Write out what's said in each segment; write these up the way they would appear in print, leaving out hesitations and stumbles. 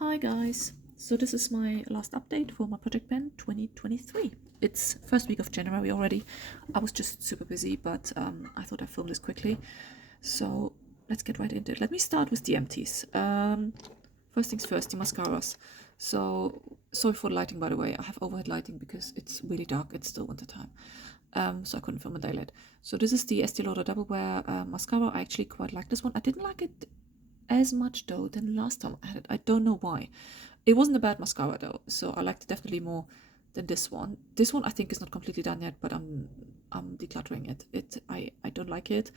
Hi guys, so this is my last update for my Project Pen 2023. It's first week of January already. I was just super busy, but I thought I'd film this quickly. So let's get right into it. Let me start with the empties. First things first, the mascaras. So sorry for the lighting, by the way. I have overhead lighting because it's really dark. It's still winter time. So I couldn't film a daylight. So this is the Estee Lauder Double Wear mascara. I actually quite like this one. I didn't like it as much though than last time I had it. I don't know why. It wasn't a bad mascara though, so I liked it definitely more than this one. This one I think is not completely done yet, but I'm decluttering it. I don't like it.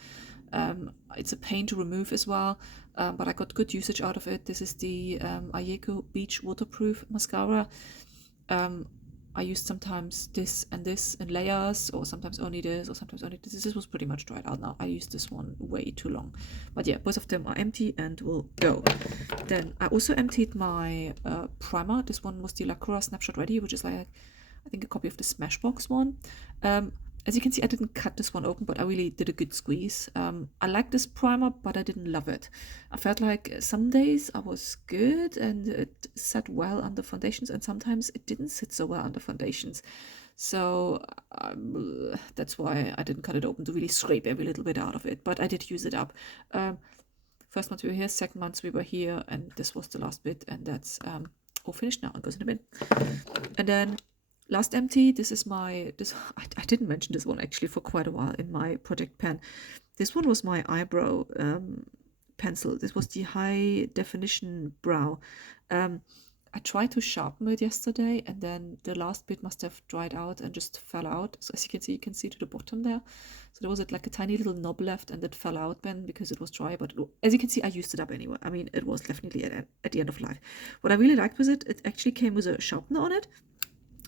It's a pain to remove as well, but I got good usage out of it. This is the Ayeko Beach Waterproof Mascara. I used sometimes this and this in layers, or sometimes only this, or sometimes only this. This was pretty much dried out now. I used this one way too long. But yeah, both of them are empty and will go. Then I also emptied my primer. This one was the Lacura Snapshot Ready, which is like, I think, a copy of the Smashbox one. As you can see, I didn't cut this one open, but I really did a good squeeze. I like this primer, but I didn't love it. I felt like some days I was good and it sat well under foundations, and sometimes it didn't sit so well under foundations. So that's why I didn't cut it open to really scrape every little bit out of it, but I did use it up. First month we were here, second month we were here, and this was the last bit, and that's all finished now and goes in the bin. And then last empty, this is my, I didn't mention this one actually for quite a while in my project pen. This one was my eyebrow pencil. This was the high definition brow. I tried to sharpen it yesterday, and then the last bit must have dried out and just fell out. So as you can see to the bottom there. So there was like a tiny little knob left, and it fell out then because it was dry. But as you can see, I used it up anyway. I mean, it was definitely at the end of life. What I really liked was it actually came with a sharpener on it.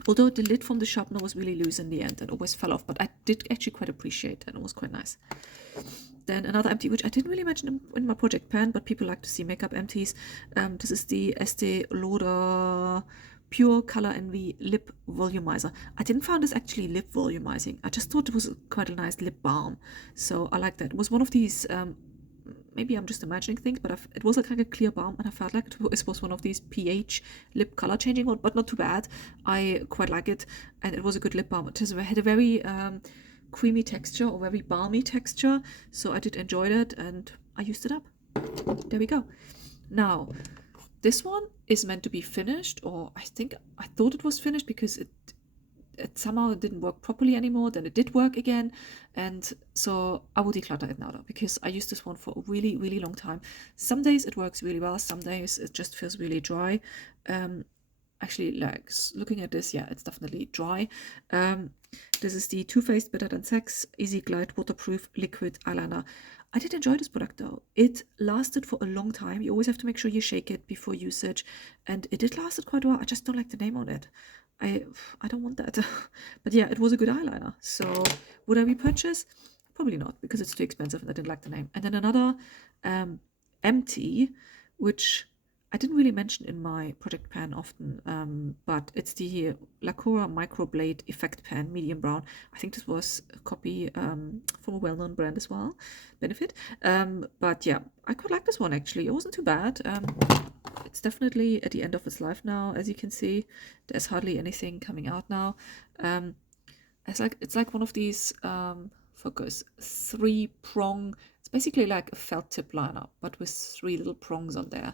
Although the lid from the sharpener was really loose in the end and always fell off, but I did actually quite appreciate it, and it was quite nice. Then another empty, which I didn't really mention in my project pen, but people like to see makeup empties. This is the Estee Lauder Pure Color Envy Lip Volumizer. I didn't find this actually lip volumizing. I just thought it was quite a nice lip balm, so I like that. It was one of these maybe I'm just imagining things, but it was like a clear balm, and I felt like it was one of these pH lip color changing one, but not too bad. I quite like it, and it was a good lip balm. It had a very creamy texture, or very balmy texture, so I did enjoy that, and I used it up. There we go. Now, this one is meant to be finished, or I thought it was finished because it somehow didn't work properly anymore. Then it did work again, and so I will declutter it now though, because I used this one for a really, really long time. Some days it works really well, some days it just feels really dry. Actually, like looking at this, yeah, it's definitely dry. This is the Too Faced Better Than Sex Easy Glide Waterproof Liquid Eyeliner. I did enjoy this product though. It lasted for a long time. You always have to make sure you shake it before usage, and it did lasted quite a while. I just don't like the name on it. I don't want that. But yeah, it was a good eyeliner. So would I repurchase? Probably not, because it's too expensive and I didn't like the name. And then another empty, which I didn't really mention in my project pen often, but it's the Lacura Microblade Effect Pen, medium brown. I think this was a copy from a well-known brand as well, Benefit. But yeah, I quite like this one actually. It wasn't too bad. It's definitely at the end of its life now. As you can see, there's hardly anything coming out now. It's like one of these focus 3-prong. It's basically like a felt tip liner, but with 3 little prongs on there.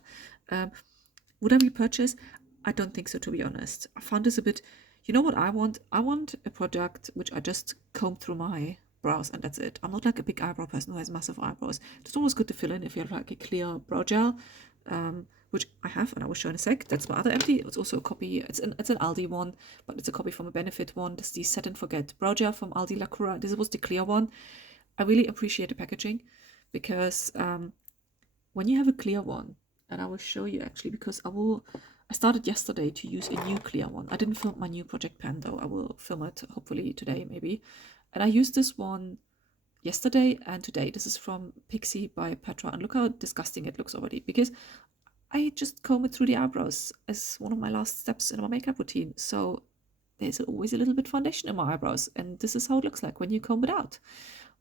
Would I repurchase? I don't think so, to be honest. I found this a bit. You know what I want? I want a product which I just comb through my brows and that's it. I'm not like a big eyebrow person who has massive eyebrows. It's almost good to fill in if you have like a clear brow gel, which I have, and I will show in a sec. That's my other empty. It's also a copy. It's an Aldi one, but it's a copy from a Benefit one. This is the Set and Forget brow gel from Aldi Lacura. This was the clear one. I really appreciate the packaging, because when you have a clear one, and I will show you actually, because I started yesterday to use a new clear one. I didn't film my new project pen though. I will film it hopefully today maybe. And I used this one yesterday and today. This is from Pixi by Petra, and look how disgusting it looks already, because I just comb it through the eyebrows as one of my last steps in my makeup routine. So there's always a little bit of foundation in my eyebrows, and this is how it looks like when you comb it out.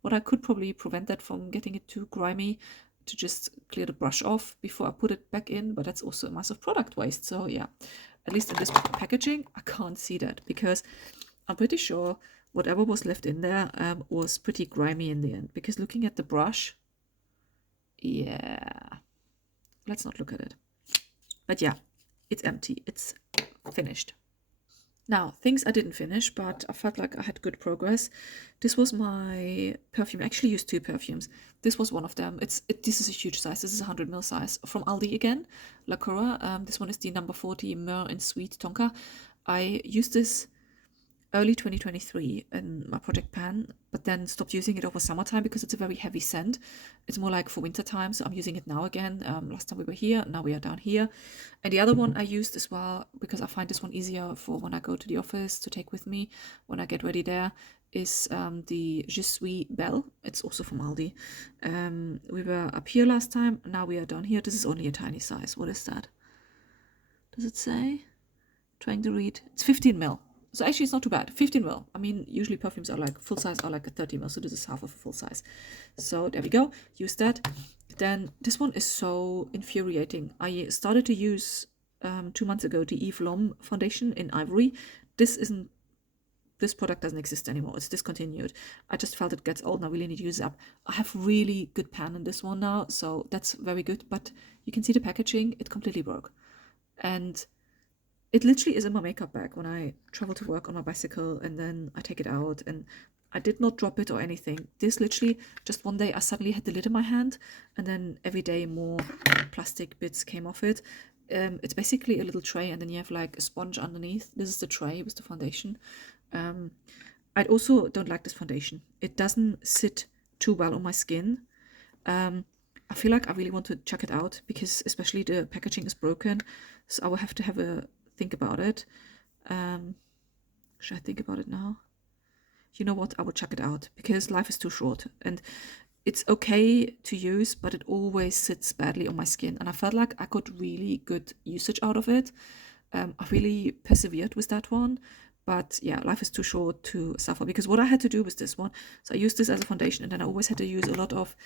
What I could probably prevent that from getting it too grimy, to just clear the brush off before I put it back in, but that's also a massive product waste. So yeah, at least in this packaging, I can't see that because I'm pretty sure whatever was left in there was pretty grimy in the end. Because looking at the brush, yeah, let's not look at it. But yeah, it's empty. It's finished. Now, things I didn't finish, but I felt like I had good progress. This was my perfume. I actually used 2 perfumes. This was one of them. This is a huge size. This is a 100ml size. From Aldi again, Lacura. This one is the number 40 Myrrh and Sweet Tonka. I used this early 2023 in my Project Pan, but then stopped using it over summertime because it's a very heavy scent. It's more like for winter time, so I'm using it now again. Last time we were here, now we are down here. And the other one I used as well, because I find this one easier for when I go to the office to take with me when I get ready there, is the Je Suis Belle. It's also from Aldi. We were up here last time, now we are down here. This is only a tiny size. What is that? Does it say? Trying to read. It's 15ml. So actually it's not too bad. 15ml. I mean, usually perfumes are like full size are like a 30ml, so this is half of a full size. So there we go. Use that. Then this one is so infuriating. I started to use 2 months ago the Eve Lom foundation in Ivory. This product doesn't exist anymore. It's discontinued. I just felt it gets old and I really need to use it up. I have really good pan in this one now, so that's very good. But you can see the packaging, it completely broke. And it literally is in my makeup bag when I travel to work on my bicycle, and then I take it out, and I did not drop it or anything. This literally, just one day I suddenly had the lid in my hand, and then every day more plastic bits came off it. It's basically a little tray, and then you have like a sponge underneath. This is the tray with the foundation. I also don't like this foundation. It doesn't sit too well on my skin. I feel like I really want to check it out because especially the packaging is broken, so I will have to have a think about it. Should I think about it now? You know what? I will check it out because life is too short and it's okay to use, but it always sits badly on my skin. And I felt like I got really good usage out of it. I really persevered with that one. But yeah, life is too short to suffer because what I had to do with this one, so I used this as a foundation and then I always had to use a lot of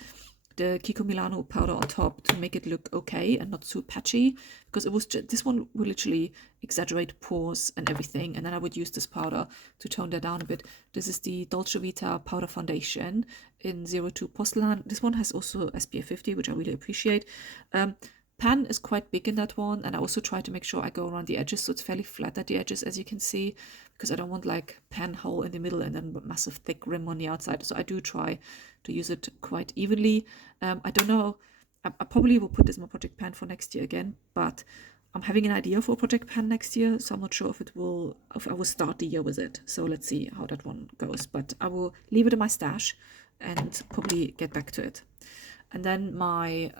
the Kiko Milano powder on top to make it look okay and not too patchy, because it was this one would literally exaggerate pores and everything, and then I would use this powder to tone that down a bit. This is the Dolce Vita powder foundation in 02 Porcelain. This one has also SPF 50, which I really appreciate. Pan is quite big in that one, and I also try to make sure I go around the edges so it's fairly flat at the edges, as you can see, because I don't want like pan hole in the middle and then massive thick rim on the outside. So I do try to use it quite evenly. I don't know, I probably will put this in my Project Pan for next year again, but I'm having an idea for a Project Pan next year, so I'm not sure if I will start the year with it. So let's see how that one goes, but I will leave it in my stash and probably get back to it. And then my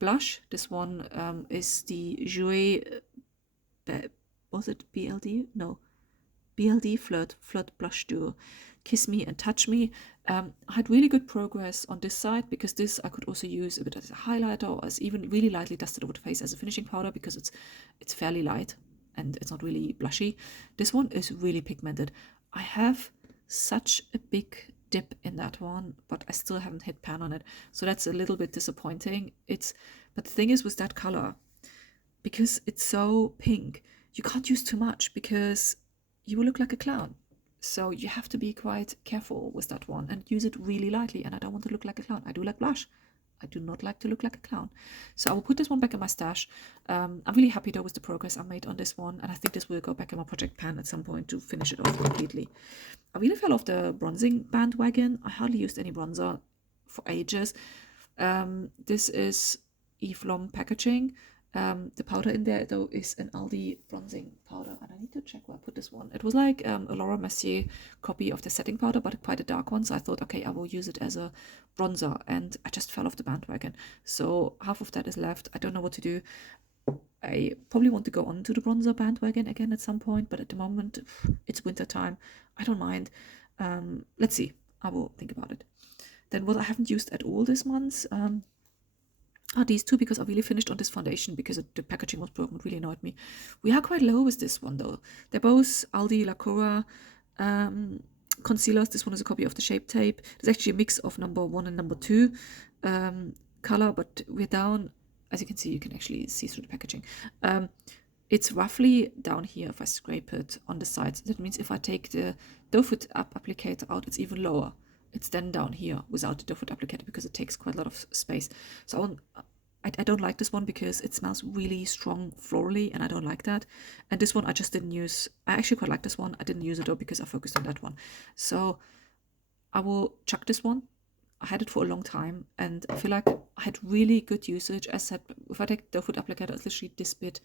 blush, this one is the Jouer, was it BLD? No, BLD Flirt Blush Duo, Kiss Me and Touch Me. I had really good progress on this side because this I could also use a bit as a highlighter or as even really lightly dusted over the face as a finishing powder because it's fairly light and it's not really blushy. This one is really pigmented. I have such a big dip in that one, but I still haven't hit pan on it, so that's a little bit disappointing. But the thing is with that color, because it's so pink, you can't use too much because you will look like a clown. So you have to be quite careful with that one and use it really lightly. And I don't want to look like a clown. I do like blush. I do not like to look like a clown. So I will put this one back in my stash. I'm really happy though with the progress I made on this one. And I think this will go back in my Project Pan at some point to finish it off completely. I really fell off the bronzing bandwagon. I hardly used any bronzer for ages. This is Eve Lom packaging. The powder in there though is an Aldi bronzing powder, and I need to check where I put this one. It was like a Laura Mercier copy of the setting powder, but quite a dark one, so I thought, okay, I will use it as a bronzer, and I just fell off the bandwagon. So half of that is left. I don't know what to do. I probably want to go on to the bronzer bandwagon again at some point, but at the moment it's winter time. I don't mind. Let's see. I will think about it. Then what I haven't used at all this month are these two, because I really finished on this foundation because the packaging was broken. It really annoyed me. We are quite low with this one though. They're both Aldi Lacura concealers. This one is a copy of the Shape Tape. There's actually a mix of number 1 and number 2. color, but we're down, as you can see, you can actually see through the packaging. It's roughly down here if I scrape it on the sides. That means if I take the doe foot applicator out, it's even lower. It's then down here without the doe foot applicator because it takes quite a lot of space. So I don't like this one because it smells really strong florally, and I don't like that. And this one I just didn't use. I actually quite like this one. I didn't use it though because I focused on that one. So I will chuck this one. I had it for a long time, and I feel like I had really good usage. As I said, if I take doe foot applicator, it's literally this bit,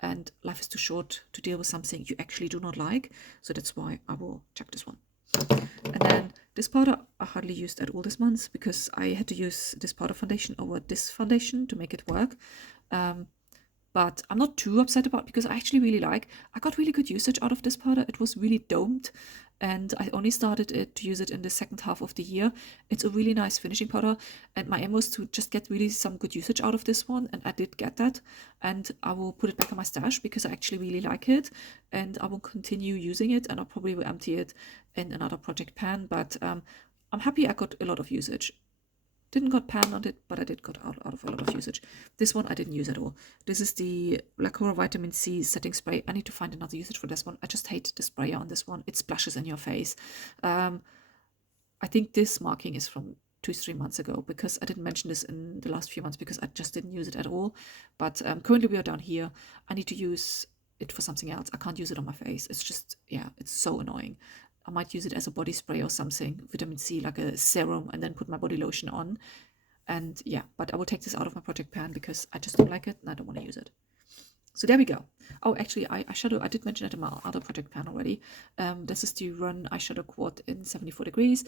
and life is too short to deal with something you actually do not like. So that's why I will chuck this one. And then this powder I hardly used at all this month because I had to use this powder foundation over this foundation to make it work. But I'm not too upset about it because I actually really I got really good usage out of this powder. It was really domed, and I only started to use it in the second half of the year. It's a really nice finishing powder, and my aim was to just get really some good usage out of this one, and I did get that. And I will put it back in my stash because I actually really like it, and I will continue using it, and I'll probably will empty it in another project pan. But I'm happy I got a lot of usage. Didn't got pan on it, but I did got out of a lot of usage. This one I didn't use at all. This is the Lacura Vitamin C setting spray. I need to find another usage for this one. I just hate the sprayer on this one. It splashes in your face. I think this marking is from 2-3 months ago because I didn't mention this in the last few months because I just didn't use it at all. But currently we are down here. I need to use it for something else. I can't use it on my face. It's just, yeah, it's so annoying. I might use it as a body spray or something, vitamin C, like a serum, and then put my body lotion on. And yeah, but I will take this out of my project pan because I just don't like it and I don't want to use it. So there we go. Oh, actually, eyeshadow, I did mention it in my other project pan already. This is the Run Eyeshadow Quad in 74 degrees.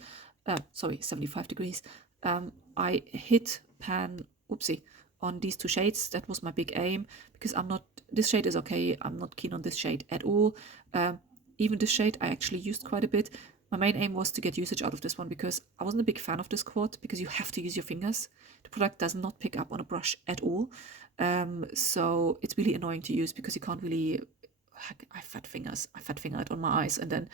Sorry, 75 degrees. I hit pan, oopsie, on these two shades. That was my big aim because this shade is okay. I'm not keen on this shade at all. Even this shade I actually used quite a bit. My main aim was to get usage out of this one because I wasn't a big fan of this quad because you have to use your fingers. The product does not pick up on a brush at all. So it's really annoying to use because you can't really, I fat finger it on my eyes, and then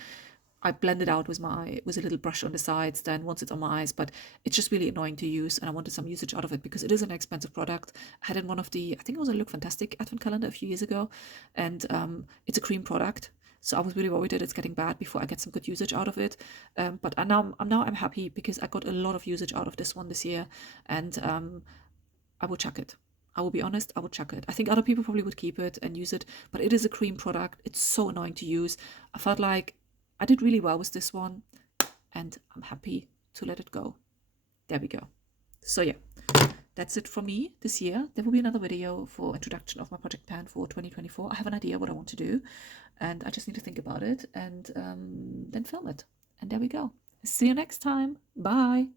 I blend it out with a little brush on the sides then once it's on my eyes, but it's just really annoying to use, and I wanted some usage out of it because it is an expensive product. I had in one of the, I think it was a Look Fantastic advent calendar a few years ago, and it's a cream product. So I was really worried that it's getting bad before I get some good usage out of it. But I'm happy because I got a lot of usage out of this one this year, and I will chuck it. I will be honest, I would chuck it. I think other people probably would keep it and use it, but it is a cream product. It's so annoying to use. I felt like I did really well with this one, and I'm happy to let it go. There we go. So yeah, that's it for me this year. There will be another video for introduction of my project pan for 2024. I have an idea what I want to do, and I just need to think about it and then film it. And there we go. See you next time. Bye.